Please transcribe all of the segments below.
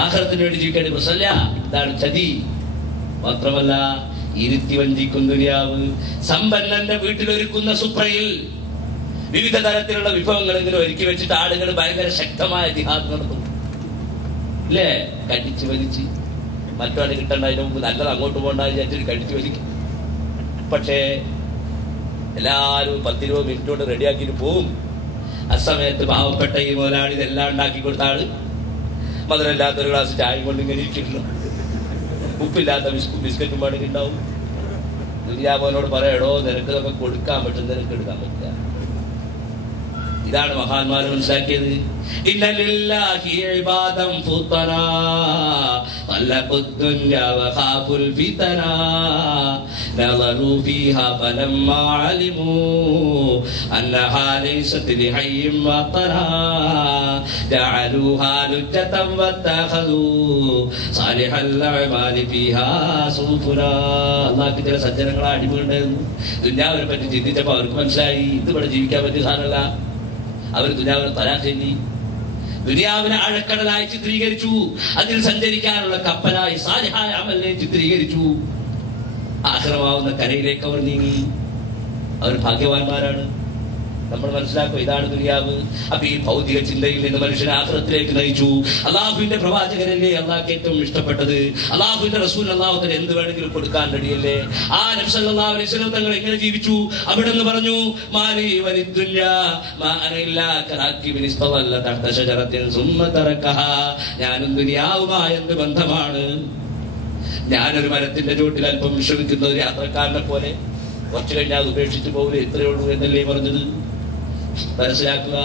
ആഖിറത്തിന് വേണ്ടി ജീവിക്കേണ്ട പ്രശ്നമല്ല. ഇതാണ് ചതി. മാത്രമല്ല ഇരുത്തി വഞ്ചിക്കും ദുനിയാവ്. സമ്പന്നന്റെ വീട്ടിലൊരുക്കുന്ന സുപ്രയിൽ വിവിധ തരത്തിലുള്ള വിഭവങ്ങൾ ഇങ്ങനെ ഒരുക്കി വെച്ചിട്ട് ആളുകൾ ഭയങ്കര ശക്തമായ ജിഹാദ് നടത്തും. ഇല്ലേ? കടിച്ചു വലിച്ച് മറ്റൊരാൾ കിട്ടണ്ട, അതിന് മുമ്പ് നല്ലത് അങ്ങോട്ട് പോകണ്ട വിചാരിച്ചിട്ട് കടിച്ചു വലിക്കും. പക്ഷേ എല്ലാവരും 10-20 മിനിറ്റ് കൊണ്ട് റെഡിയാക്കിയിട്ട് പോവും. അസമയത്ത് പാവപ്പെട്ട ഈ മുതലാളി ഇതെല്ലാം ഉണ്ടാക്കി കൊടുത്ത ആള് മധുരമില്ലാത്തൊരു ഗ്ലാസ് ചായ കൊണ്ട് ഇങ്ങനെ ഇരിക്കുന്നു. ഉപ്പില്ലാത്ത ബിസ്ക്കറ്റും വേണമെങ്കിൽ ഉണ്ടാവും. ദുനിയാവിനോട് പറയടോ, നിനക്ക് ഇതൊക്കെ കൊടുക്കാൻ പറ്റും, നിനക്ക് എടുക്കാൻ പറ്റില്ല. ഇതാണ് മഹാന്മാർ മനസ്സിലാക്കിയത്. ഇന്നലില്ലാഹി ഇബാദൻ ഫുതനാ ഖലഖുദ് ദുനിയ വഖാഫുൽ ഫിതനാ നളറു ഫീഹാ ഫലമ്മാ അലിമു അന്നഹാ ലൈസത് ലിഹയ്യിൻ വതനാ ജഅലൂഹാ ലുജ്ജതൻ വത്തഖദൂ സാലിഹൽ അഅമാലി ഫീഹാ സുഫുനാ. അല്ലാഹു ചില സജ്ജനങ്ങളെ അടിമയുണ്ടായിരുന്നു. ദുനിയാവിനെ പറ്റി ചിന്തിച്ചപ്പോൾ അവർക്ക് മനസ്സിലായി ഇത് ഇവിടെ ജീവിക്കാൻ പറ്റിയ സാധനമല്ല. അവർ ദുനിയാവിനെ തലാഖ് ചൊല്ലി ദുനിയാവിനെ ആഴക്കടലായി ചിത്രീകരിച്ചു. അതിൽ സഞ്ചരിക്കാനുള്ള കപ്പലായി സാലിഹായ അമലിനെ ചിത്രീകരിച്ചു. ആഖിറമാവുന്ന കരയിലേക്ക് അവർ നീങ്ങി. അവർ ഭാഗ്യവാന്മാരാണ്. നമ്മൾ മനസ്സിലാക്കും ഇതാണ് ദുനിയാവ്. അപ്പൊ ഈ ഭൗതിക ചിന്തയിൽ നിന്ന് മനുഷ്യനെ ആഖിറത്തിലേക്ക് നയിച്ചു. അള്ളാഹുവിന്റെ പ്രവാചകരല്ലേ അള്ളാഹ്ക്ക് ഏറ്റവും ഇഷ്ടപ്പെട്ടത്. അള്ളാഹുവിന്റെ റസൂൽ അള്ളാഹുവിന് എന്ത് വേണമെങ്കിലും കൊടുക്കാൻ റെഡിയല്ലേ. ആ നബി സല്ലല്ലാഹു അലൈഹി വസല്ലം തങ്ങൾ എങ്ങനെ ജീവിച്ചു? അവിടെ നിന്ന് പറഞ്ഞു, മാലി വലിദ്ദുനിയാ മാ അന ഇല്ലാ കറാക്കിബിൻ ഇസ്തവല്ല തഹ്ത ശജറത്തിൻ സുമ്മ തറകഹാ. ഞാനും ദുനിയാവുമായി എന്ത് ബന്ധമാണ്? ഞാനൊരു മരത്തിന്റെ ചുവട്ടിൽ അല്പം വിശ്രമിക്കുന്ന ഒരു യാത്രക്കാരനെ പോലെ. കുറച്ചു കഴിഞ്ഞാൽ അത് ഉപേക്ഷിച്ചു പോകില്ല, ഇത്രയേ ഉള്ളൂ എന്നല്ലേ പറഞ്ഞത്. മനസ്സിലാക്കുക.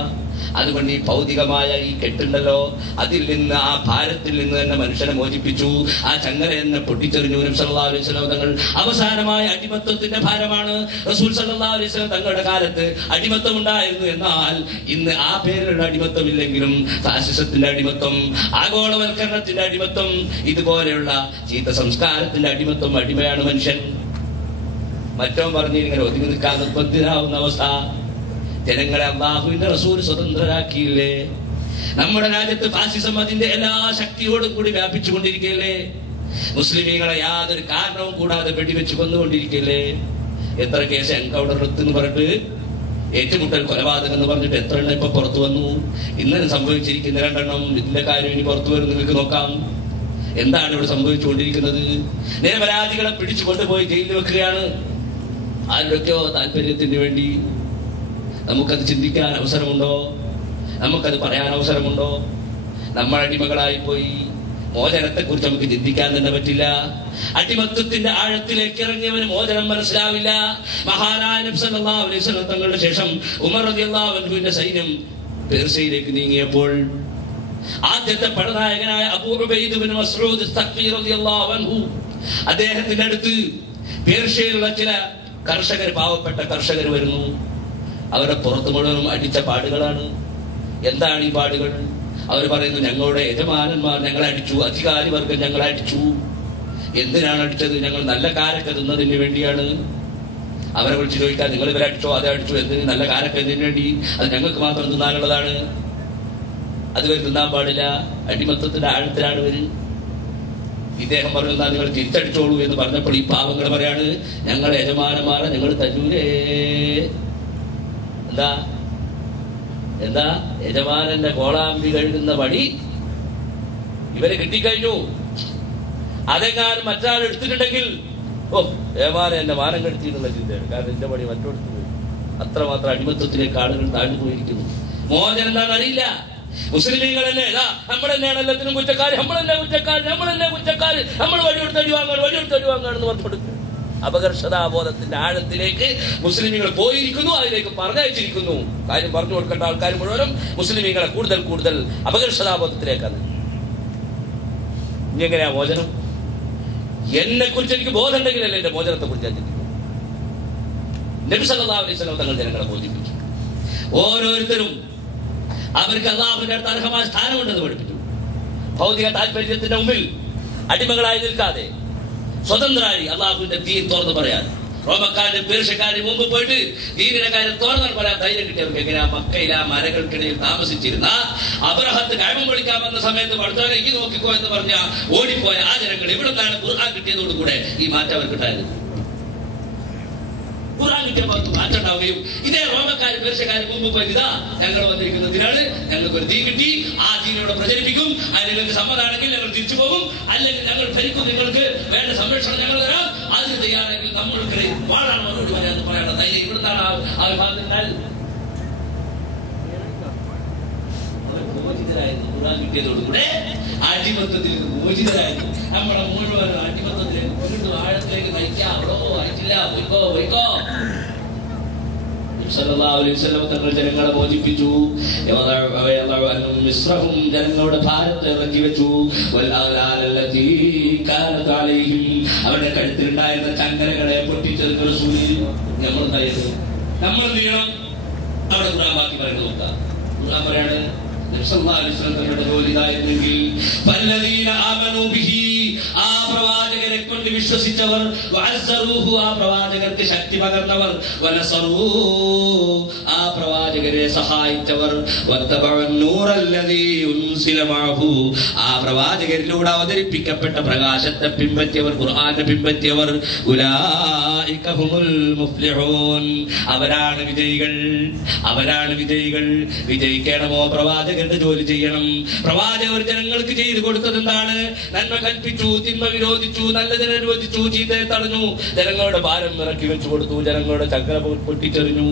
അതുകൊണ്ട് ഈ ഭൗതികമായ ഈ കെട്ടുണ്ടല്ലോ, അതിൽ നിന്ന്, ആ ഭാരത്തിൽ നിന്ന് തന്നെ മനുഷ്യനെ മോചിപ്പിച്ചു. ആ ചങ്ങല എന്നെ പൊട്ടിച്ചെറിഞ്ഞു നബി സല്ലല്ലാഹു അലൈഹി വസല്ലം തങ്ങൾ. അവസാനമായ അടിമത്വത്തിന്റെ ഭാരമാണ്. റസൂൽ സല്ലല്ലാഹു അലൈഹി വസല്ലം തങ്ങളുടെ കാലത്ത് അടിമത്വം ഉണ്ടായിരുന്നു. എന്നാൽ ഇന്ന് ആ പേരിലുള്ള അടിമത്വം ഇല്ലെങ്കിലും ഫാസിസത്തിന്റെ അടിമത്വം, ആഗോളവൽക്കരണത്തിന്റെ അടിമത്വം, ഇതുപോലെയുള്ള ചീത്ത സംസ്കാരത്തിന്റെ അടിമത്വം, അടിമയാണ് മനുഷ്യൻ. മറ്റോ പറഞ്ഞിങ്ങനെ ഒതുങ്ങി നിൽക്കാൻ നിർബന്ധിതരാവുന്ന അവസ്ഥ. ജനങ്ങളെ അല്ലാഹുവിന്റെ റസൂൽ സ്വതന്ത്രരാക്കിയില്ലേ? നമ്മുടെ രാജ്യത്ത് ഫാസിസം അതിന്റെ എല്ലാ ശക്തിയോടും കൂടി വ്യാപിച്ചുകൊണ്ടിരിക്കുകയല്ലേ? മുസ്ലിമീങ്ങളെ യാതൊരു കാരണവും കൂടാതെ വെടിവെച്ച് കൊന്നുകൊണ്ടിരിക്കുകയല്ലേ? എത്ര കേസ് എൻകൗണ്ടർ എന്ന് പറഞ്ഞിട്ട്, ഏറ്റുമുട്ടൽ കൊലപാതകം എന്ന് പറഞ്ഞിട്ട് എത്ര എണ്ണം ഇപ്പൊ പുറത്തു വന്നു? ഇന്നലെ സംഭവിച്ചിരിക്കുന്ന 2 എണ്ണം. ഇതിന്റെ കാര്യം ഇനി പുറത്തു വരും, നിങ്ങൾക്ക് നോക്കാം. എന്താണ് ഇവിടെ സംഭവിച്ചുകൊണ്ടിരിക്കുന്നത്? നിരപരാധികളെ പിടിച്ചു കൊണ്ടുപോയി ജയിലിൽ വെക്കുകയാണ്. ആരുടെയൊക്കെയോ താല്പര്യത്തിന് വേണ്ടി. നമുക്കത് ചിന്തിക്കാൻ അവസരമുണ്ടോ? നമുക്കത് പറയാൻ അവസരമുണ്ടോ? നമ്മൾ അടിമകളായി പോയി. മോചനത്തെ കുറിച്ച് നമുക്ക് ചിന്തിക്കാൻ തന്നെ പറ്റില്ല. അടിമത്വത്തിന്റെ ആഴത്തിലേക്ക് ഇറങ്ങിയവന് മോചനം മനസ്സിലാവില്ല. മഹാനായ നബി സല്ലല്ലാഹു അലൈഹി വസല്ലം തങ്ങളുടെ ശേഷം ഉമർ റളിയല്ലാഹു അൻഹുവിന്റെ സൈന്യം പേർഷ്യയിലേക്ക് നീങ്ങിയപ്പോൾ ആദ്യത്തെ പടനായകനായ അബൂ ഉബൈദ് ബിൻ മസ്ഊദ് തഖ്ഫി റളിയല്ലാഹു അൻഹു അദ്ദേഹത്തിന്റെ അടുത്ത് പേർഷ്യയിലുള്ള ചില കർഷകർ, പാവപ്പെട്ട കർഷകർ വരുന്നു. അവരുടെ പുറത്ത് മുഴുവനും അടിച്ച പാടുകളാണ്. എന്താണ് ഈ പാടുകൾ? അവർ പറയുന്നു, ഞങ്ങളുടെ യജമാനന്മാർ ഞങ്ങളെ അടിച്ചു, അധികാരി വർഗം ഞങ്ങളെ അടിച്ചു. എന്തിനാണ് അടിച്ചത്? ഞങ്ങൾ നല്ല കാരക്ക തിന്നതിന് വേണ്ടിയാണ്. അവരെ വിളിച്ച് ചോദിക്കാൻ, നിങ്ങൾ ഇവരെ അടിച്ചോ? അതേ അടിച്ചു. എന്തിന്? നല്ല കാരക്ക എന്തിനു വേണ്ടി? അത് ഞങ്ങൾക്ക് മാത്രം തിന്നാനുള്ളതാണ്. അതുവരെ തിന്നാൻ പാടില്ല. അടിമത്വത്തിന്റെ ആഴത്തിലാണ് ഇവര്. ഇദ്ദേഹം പറഞ്ഞു, എന്നാൽ നിങ്ങൾ തിരിച്ചടിച്ചോളൂ എന്ന് പറഞ്ഞപ്പോൾ ഈ പാവങ്ങൾ പറയാണ്, ഞങ്ങളുടെ യജമാനന്മാരെ ഞങ്ങൾ തല്ലൂരേ. എന്താ യജമാനന്റെ കോളാമ്പി കഴുകുന്ന പണി ഇവരെ കിട്ടിക്കഴിഞ്ഞു. അതെങ്ങാനും മറ്റൊരാൾ എടുത്തിട്ടുണ്ടെങ്കിൽ, യജമാനൻ എന്റെ മാനം കെടുത്തിയിട്ടുള്ള ചിന്തയാണ്. കാരണം എന്റെ പണി മറ്റോടത്ത് പോയി. അത്രമാത്രം അടിമത്വത്തിലേക്ക് ആളുകൾ താഴ്ന്നു പോയിരിക്കുന്നു. മോചനം എന്താണെന്ന് അറിയില്ല. മുസ്ലിമീങ്ങൾ തന്നെ നമ്മൾ തന്നെയാണ് എല്ലാത്തിനും കുറ്റക്കാർ, നമ്മൾ തന്നെ കുറ്റക്കാർ, നമ്മൾ വഴിയെടുത്തടി വാങ്ങാണെന്ന് പറഞ്ഞു. അപകർഷതാബോധത്തിന്റെ ആഴത്തിലേക്ക് മുസ്ലിമീങ്ങൾ പോയിരിക്കുന്നു. അതിലേക്ക് പറഞ്ഞയച്ചിരിക്കുന്നു. കാര്യം പറഞ്ഞു കൊടുക്കേണ്ട ആൾക്കാർ മുഴുവനും മുസ്ലിമീങ്ങളെ കൂടുതൽ അപകർഷതാബോധത്തിലേക്കാണ്. ഇനി എങ്ങനെയാ മോചനം? എന്നെ കുറിച്ച് എനിക്ക് ബോധം ഉണ്ടെങ്കിലല്ലേ എന്റെ മോചനത്തെ കുറിച്ച് ഞാൻ ചിന്തിക്കും. നബി സല്ലല്ലാഹു അലൈഹി വസല്ലം തങ്ങൾ ജനങ്ങളെ ബോധിപ്പിച്ചു. ഓരോരുത്തരും അവർക്ക് അല്ലാഹുവിന്റെ അടുത്ത് അർഹമായ സ്ഥാനമുണ്ടെന്ന് പഠിപ്പിച്ചു. ഭൗതിക താല്പര്യത്തിന്റെ മുമ്പിൽ അടിമകളായി നിൽക്കാതെ സ്വതന്ത്രമായി അല്ലാഹുവിന്റെ ദീൻ തുറന്നു പറയാൻ, റോമക്കാരും പേർഷ്യക്കാരും മുമ്പ് പോയിട്ട് ദീനിന്റെ കാര്യം തുറന്നാൽ പറയാൻ ധൈര്യം കിട്ടിയവർക്ക് എങ്ങനെയാ മക്കയിൽ ആ മരകൾക്കിടയിൽ താമസിച്ചിരുന്ന അബ്രഹത്ത് കഅബ പൊളിക്കാൻ വന്ന സമയത്ത് പഠിത്തവരെ ഈ നോക്കിക്കോ എന്ന് പറഞ്ഞ ഓടിപ്പോയ ആ ജനങ്ങൾ ഇവിടെ നിന്നാണ് ഖുർആൻ കിട്ടിയതോടുകൂടെ ഈ മാറ്റം അവർക്കുണ്ടായത്. ഖുർആൻ കിട്ടിയപ്പോൾ അവർക്ക് മാറ്റം ഉണ്ടാവുകയും ഇതേ റോമക്കാരും പേർഷ്യക്കാരും മുമ്പ് പോയി ഇതാ ഞങ്ങൾ വന്നിരിക്കുന്നതിനാണ് ഞങ്ങൾക്ക് ഒരു ദീൻ കിട്ടി, ആ ദീനോടെ പ്രചരിപ്പിക്കും, അത് നിങ്ങൾക്ക് സമ്മതമാണെങ്കിൽ ഞങ്ങൾ തിരിച്ചു പോകും, അല്ലെങ്കിൽ ഞങ്ങൾ ഭരിക്കും, നിങ്ങൾക്ക് വേണ്ട സംരക്ഷണം ഞങ്ങൾ തരാം, അതിന് തയ്യാറെങ്കിൽ നമ്മൾക്ക് വാഴാണ് മറുപടി പറയാന്ന് പറയാനുള്ള ധൈര്യം ഇവിടുന്നാണ് ആ വിഭാഗത്തിനായത്. മോചിതരായിരുന്നു ഖുർആൻ കിട്ടിയതോടുകൂടെ അടിമത്തത്തിൽ മോചിതരായിരുന്നു. നമ്മളെ മുഴുവൻ അടിമത്തത്തിലേക്ക് വീണ്ടും ആഴത്തിലേക്ക് നയിക്കാം. ആയിട്ടില്ല, പോയിക്കോ. സല്ലല്ലാഹു അലൈഹി വസല്ലം തങ്ങൾ ജനങ്ങളെ മോചിപ്പിച്ചു. ജനങ്ങളുടെ ഭാരത്തെ ഇറക്കി വെച്ചു. അവരുടെ കഴുത്തിലുണ്ടായിരുന്ന ചങ്ങലകളെ പൊട്ടിച്ചെടുക്കുന്ന റസൂലിൽ നമ്മൾ എന്ത് ചെയ്യണം? അവിടെ ഖുർആൻ ബാക്കി പറയുന്നത് നോക്കാം. ഖുർആൻ പറയാണ് ആ പ്രവാചകരെ കൊണ്ട് വിശ്വസിച്ചവർ, ആ പ്രവാചകർക്ക് ശക്തി പകർന്നവർ, ആ പ്രവാചകരെ സഹായിച്ചവർ, ആ പ്രവാചകരിലൂടെ അവതരിപ്പിക്കപ്പെട്ട പ്രകാശത്തെ പിൻപറ്റിയവർ, ഖുർആനെ പിൻപറ്റിയവർ, അവരാണ് വിജയികൾ. അവരാണ് വിജയികൾ. വിജയിക്കണമോ പ്രവാചകന്റെ ജോലി ചെയ്യണം. പ്രവാചകർ ജനങ്ങൾക്ക് ചെയ്തു കൊടുത്തത് എന്താണ്? നന്മ കൽപ്പിച്ചു, തിന്മ വിരോധിച്ചു, നല്ലതിനെ അനുവദിച്ചു, ചീത്തയെ തടഞ്ഞു, ജനങ്ങളുടെ ഭാരം ഇറക്കി വെച്ചു കൊടുത്തു, ജനങ്ങളുടെ ചക്ര പൊട്ടിച്ചെറിഞ്ഞു.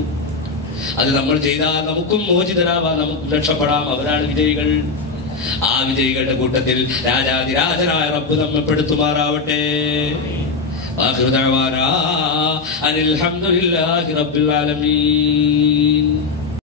അത് നമ്മൾ ചെയ്താൽ നമുക്കും മോചിതരാവാം, നമുക്കും രക്ഷപ്പെടാം. അവരാണ് വിജയികൾ. ആ വിജയികളുടെ കൂട്ടത്തിൽ രാജാതിരാജനായ റബ്ബ് നമ്മെ പെടുത്തുമാറാവട്ടെ. ആഖിറു ദഅവാനാ അനിൽ ഹംദുലില്ലാഹി റബ്ബിൽ ആലമീൻ.